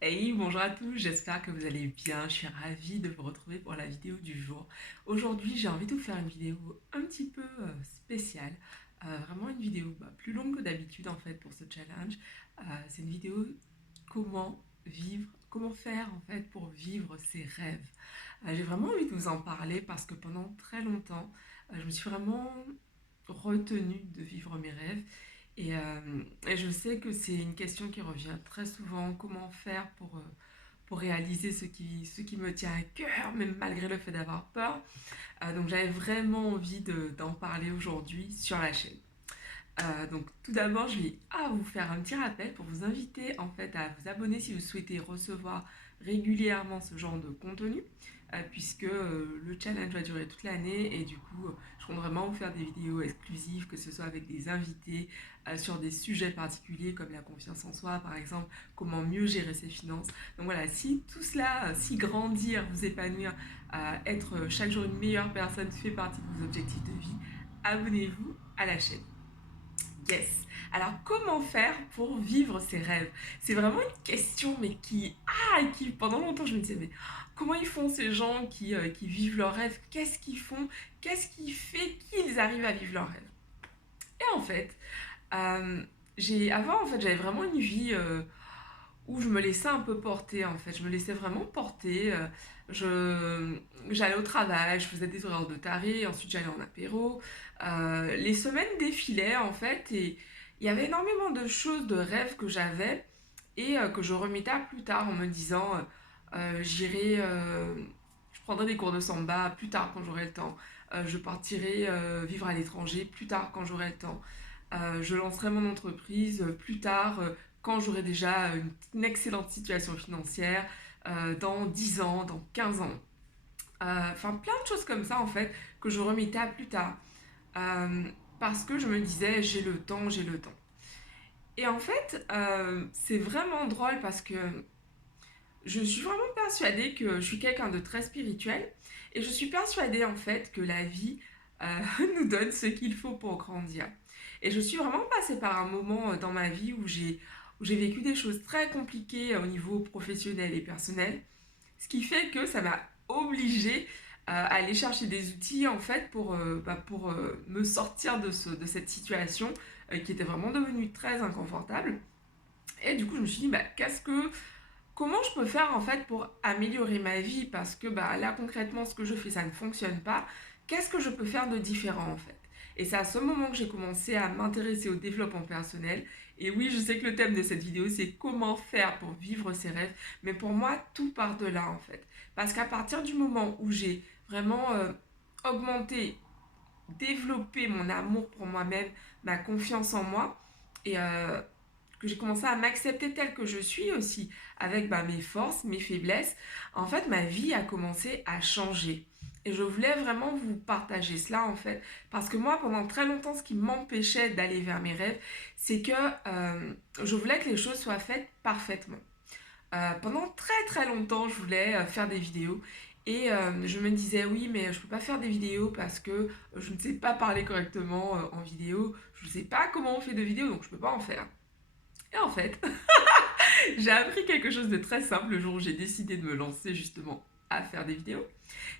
Hey, bonjour à tous, j'espère que vous allez bien. Je suis ravie de vous retrouver pour la vidéo du jour. Aujourd'hui, j'ai envie de vous faire une vidéo un petit peu spéciale. Vraiment une vidéo plus longue que d'habitude en fait pour ce challenge. C'est une vidéo comment vivre, comment faire en fait pour vivre ses rêves. J'ai vraiment envie de vous en parler parce que pendant très longtemps, je me suis vraiment retenue de vivre mes rêves. Et je sais que c'est une question qui revient très souvent, comment faire pour réaliser ce qui me tient à cœur, même malgré le fait d'avoir peur. Donc j'avais vraiment envie d'en parler aujourd'hui sur la chaîne. Donc tout d'abord, je vais vous faire un petit rappel pour vous inviter en fait à vous abonner si vous souhaitez recevoir régulièrement ce genre de contenu, puisque le challenge va durer toute l'année et du coup, je compte vraiment vous faire des vidéos exclusives, que ce soit avec des invités sur des sujets particuliers comme la confiance en soi par exemple, comment mieux gérer ses finances. Donc voilà, si tout cela, si grandir, vous épanouir, être chaque jour une meilleure personne fait partie de vos objectifs de vie, abonnez-vous à la chaîne. Yes. Alors, comment faire pour vivre ses rêves? C'est vraiment une question, mais qui pendant longtemps, je me disais, mais comment ils font ces gens qui vivent leurs rêves? Qu'est-ce qu'ils font? Qu'est-ce qui fait qu'ils arrivent à vivre leurs rêves? Et en fait, euh, avant, en fait, j'avais vraiment une vie où je me laissais un peu porter, en fait. Je me laissais vraiment porter. J'allais au travail, je faisais des horaires de taré, ensuite j'allais en apéro. Les semaines défilaient, en fait, et il y avait énormément de choses, de rêves que j'avais et que je remettais à plus tard en me disant j'irai, je prendrai des cours de samba plus tard quand j'aurai le temps. Je partirai vivre à l'étranger plus tard quand j'aurai le temps. Je lancerai mon entreprise plus tard quand j'aurai déjà une excellente situation financière, dans 10 ans, dans 15 ans. Enfin, plein de choses comme ça, en fait, que je remettais à plus tard. Euh, Parce que je me disais, j'ai le temps, j'ai le temps. Et en fait, c'est vraiment drôle parce que je suis vraiment persuadée que je suis quelqu'un de très spirituel. Et je suis persuadée, en fait, que la vie nous donne ce qu'il faut pour grandir. Et je suis vraiment passée par un moment dans ma vie où j'ai vécu des choses très compliquées au niveau professionnel et personnel. Ce qui fait que ça m'a obligée à aller chercher des outils en fait pour me sortir de cette situation qui était vraiment devenue très inconfortable. Et du coup, je me suis dit, comment je peux faire en fait pour améliorer ma vie parce que là concrètement, ce que je fais, ça ne fonctionne pas. Qu'est-ce que je peux faire de différent en fait? Et c'est à ce moment que j'ai commencé à m'intéresser au développement personnel. Et oui, je sais que le thème de cette vidéo, c'est comment faire pour vivre ses rêves. Mais pour moi, tout part de là, en fait. Parce qu'à partir du moment où j'ai vraiment augmenté, développé mon amour pour moi-même, ma confiance en moi, et que j'ai commencé à m'accepter telle que je suis aussi, avec mes forces, mes faiblesses, en fait, ma vie a commencé à changer. Et je voulais vraiment vous partager cela, en fait, parce que moi, pendant très longtemps, ce qui m'empêchait d'aller vers mes rêves, c'est que je voulais que les choses soient faites parfaitement. Pendant très très longtemps, je voulais faire des vidéos et je me disais oui, mais je peux pas faire des vidéos parce que je ne sais pas parler correctement en vidéo, je ne sais pas comment on fait de vidéos, donc je peux pas en faire. Et en fait, j'ai appris quelque chose de très simple le jour où j'ai décidé de me lancer justement à faire des vidéos.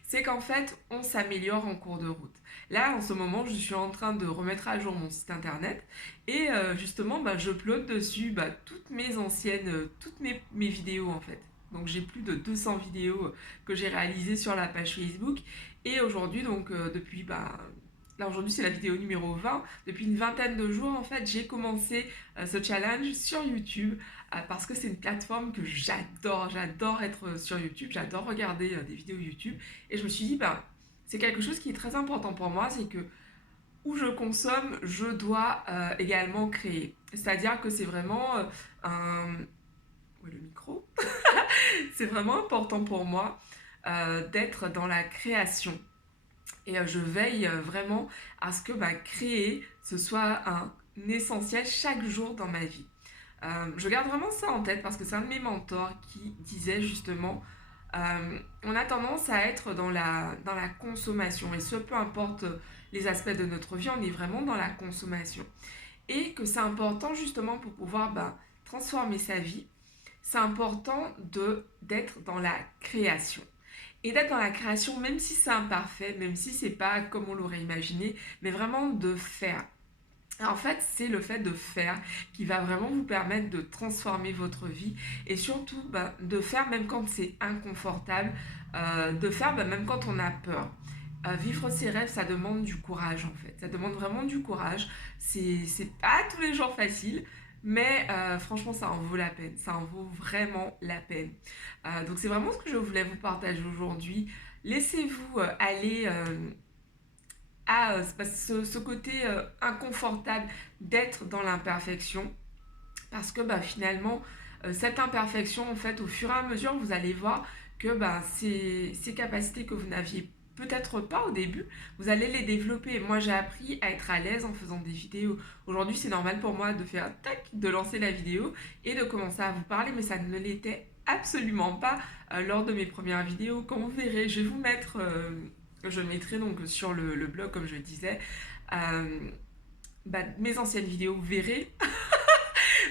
C'est qu'en fait, on s'améliore en cours de route. Là, en ce moment, je suis en train de remettre à jour mon site internet et justement, je upload dessus toutes mes anciennes, mes vidéos en fait. Donc j'ai plus de 200 vidéos que j'ai réalisées sur la page Facebook et aujourd'hui, donc depuis là aujourd'hui c'est la vidéo numéro 20. Depuis une vingtaine de jours en fait j'ai commencé ce challenge sur YouTube parce que c'est une plateforme que j'adore. J'adore être sur YouTube, j'adore regarder des vidéos YouTube. Et je me suis dit, c'est quelque chose qui est très important pour moi, c'est que où je consomme, je dois également créer. C'est-à-dire que c'est vraiment un... Oui, le micro. C'est vraiment important pour moi d'être dans la création. Et je veille vraiment à ce que créer, ce soit un essentiel chaque jour dans ma vie. Je garde vraiment ça en tête parce que c'est un de mes mentors qui disait justement on a tendance à être dans la consommation et ce peu importe les aspects de notre vie, on est vraiment dans la consommation et que c'est important justement pour pouvoir transformer sa vie, c'est important d'être dans la création. Et d'être dans la création, même si c'est imparfait, même si c'est pas comme on l'aurait imaginé, mais vraiment de faire. En fait, c'est le fait de faire qui va vraiment vous permettre de transformer votre vie et surtout de faire même quand c'est inconfortable, de faire même quand on a peur. Vivre ses rêves, ça demande du courage en fait. Ça demande vraiment du courage. C'est pas tous les jours facile, mais franchement, ça en vaut la peine. Ça en vaut vraiment la peine. Donc, c'est vraiment ce que je voulais vous partager aujourd'hui. Laissez-vous aller à ce côté inconfortable d'être dans l'imperfection parce que finalement cette imperfection en fait au fur et à mesure vous allez voir que ces capacités que vous n'aviez peut-être pas au début, vous allez les développer. Moi j'ai appris à être à l'aise en faisant des vidéos. Aujourd'hui c'est normal pour moi de faire tac, de lancer la vidéo et de commencer à vous parler, mais ça ne l'était absolument pas lors de mes premières vidéos. Quand vous verrez, je vais vous mettre je mettrai donc sur le blog, comme je disais, euh, mes anciennes vidéos, vous verrez.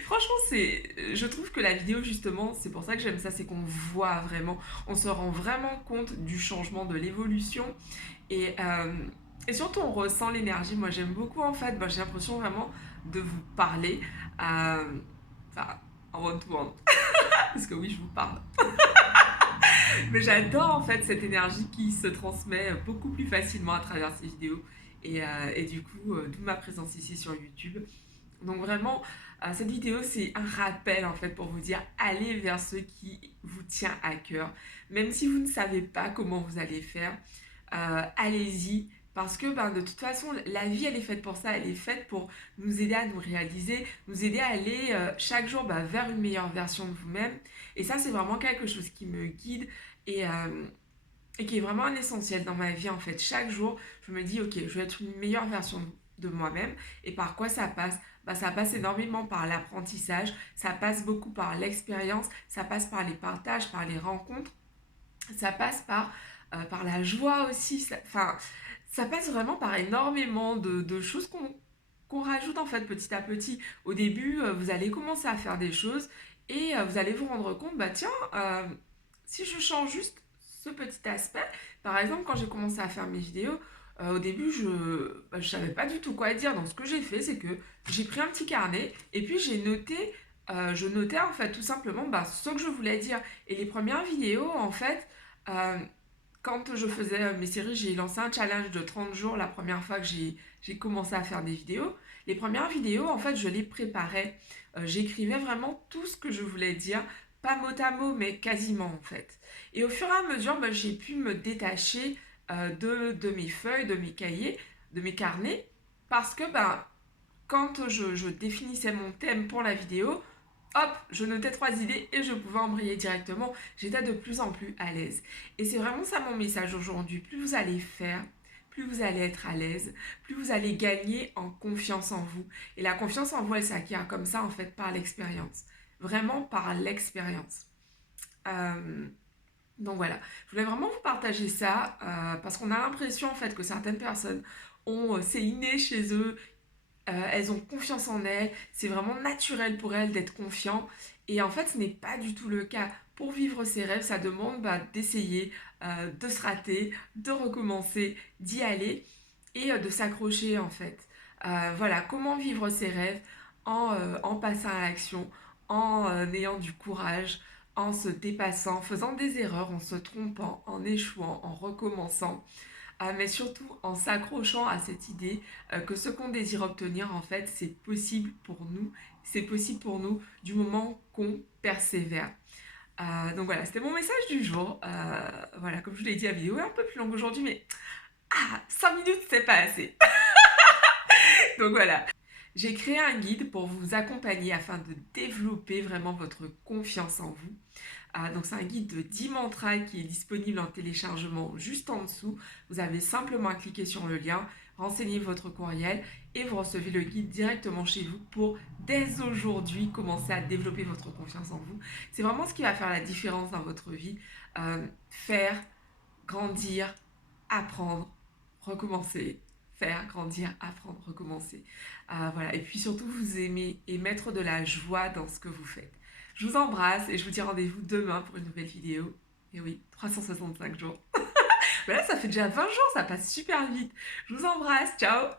Franchement, je trouve que la vidéo, justement, c'est pour ça que j'aime ça, c'est qu'on voit vraiment, on se rend vraiment compte du changement, de l'évolution. Et, euh, et surtout, on ressent l'énergie. Moi, j'aime beaucoup, en fait, j'ai l'impression vraiment de vous parler. Enfin, en one-to-one. Parce que oui, je vous parle. Mais j'adore en fait cette énergie qui se transmet beaucoup plus facilement à travers ces vidéos. Et du coup, d'où ma présence ici sur YouTube. Donc vraiment, cette vidéo, c'est un rappel en fait pour vous dire, allez vers ce qui vous tient à cœur. Même si vous ne savez pas comment vous allez faire, allez-y. Parce que de toute façon, la vie, elle est faite pour ça. Elle est faite pour nous aider à nous réaliser, nous aider à aller chaque jour vers une meilleure version de vous-même. Et ça, c'est vraiment quelque chose qui me guide et, et qui est vraiment un essentiel dans ma vie. En fait, chaque jour, je me dis, ok, je vais être une meilleure version de moi-même. Et par quoi ça passe? Ça passe énormément par l'apprentissage, ça passe beaucoup par l'expérience, ça passe par les partages, par les rencontres, ça passe par la joie aussi. Ça passe vraiment par énormément de choses qu'on rajoute en fait petit à petit. Au début, vous allez commencer à faire des choses et vous allez vous rendre compte, tiens, si je change juste ce petit aspect, par exemple, quand j'ai commencé à faire mes vidéos, au début, je savais pas du tout quoi dire. Donc, ce que j'ai fait, c'est que j'ai pris un petit carnet et puis j'ai noté, je notais en fait tout simplement ce que je voulais dire. Et les premières vidéos, en fait, euh, quand je faisais mes séries, j'ai lancé un challenge de 30 jours la première fois que j'ai commencé à faire des vidéos. Les premières vidéos, en fait, je les préparais. J'écrivais vraiment tout ce que je voulais dire, pas mot à mot, mais quasiment en fait. Et au fur et à mesure, j'ai pu me détacher de mes feuilles, de mes cahiers, de mes carnets, parce que quand je définissais mon thème pour la vidéo, hop, je notais 3 idées et je pouvais embrayer directement. J'étais de plus en plus à l'aise. Et c'est vraiment ça mon message aujourd'hui. Plus vous allez faire, plus vous allez être à l'aise, plus vous allez gagner en confiance en vous. Et la confiance en vous, elle s'acquiert comme ça, en fait, par l'expérience. Vraiment par l'expérience. Euh, donc voilà, je voulais vraiment vous partager ça parce qu'on a l'impression en fait que certaines personnes ont, c'est inné chez eux, elles ont confiance en elles, c'est vraiment naturel pour elles d'être confiants. Et en fait, ce n'est pas du tout le cas. Pour vivre ses rêves, ça demande d'essayer, de se rater, de recommencer, d'y aller et de s'accrocher en fait. Voilà, comment vivre ses rêves en passant à l'action, en ayant du courage, en se dépassant, en faisant des erreurs, en se trompant, en échouant, en recommençant. Mais surtout en s'accrochant à cette idée que ce qu'on désire obtenir, en fait, c'est possible pour nous. C'est possible pour nous du moment qu'on persévère. Donc voilà, c'était mon message du jour. Voilà, comme je vous l'ai dit, la vidéo est un peu plus longue aujourd'hui, mais 5 minutes, c'est pas assez. Donc voilà. J'ai créé un guide pour vous accompagner afin de développer vraiment votre confiance en vous. Donc c'est un guide de 10 mantras qui est disponible en téléchargement juste en dessous. Vous avez simplement à cliquer sur le lien, renseigner votre courriel et vous recevez le guide directement chez vous pour dès aujourd'hui commencer à développer votre confiance en vous. C'est vraiment ce qui va faire la différence dans votre vie. Faire, grandir, apprendre, recommencer. Faire, grandir, apprendre, recommencer. Voilà. Et puis surtout, vous aimer et mettre de la joie dans ce que vous faites. Je vous embrasse et je vous dis rendez-vous demain pour une nouvelle vidéo. Et oui, 365 jours. Mais là, ça fait déjà 20 jours, ça passe super vite. Je vous embrasse, ciao!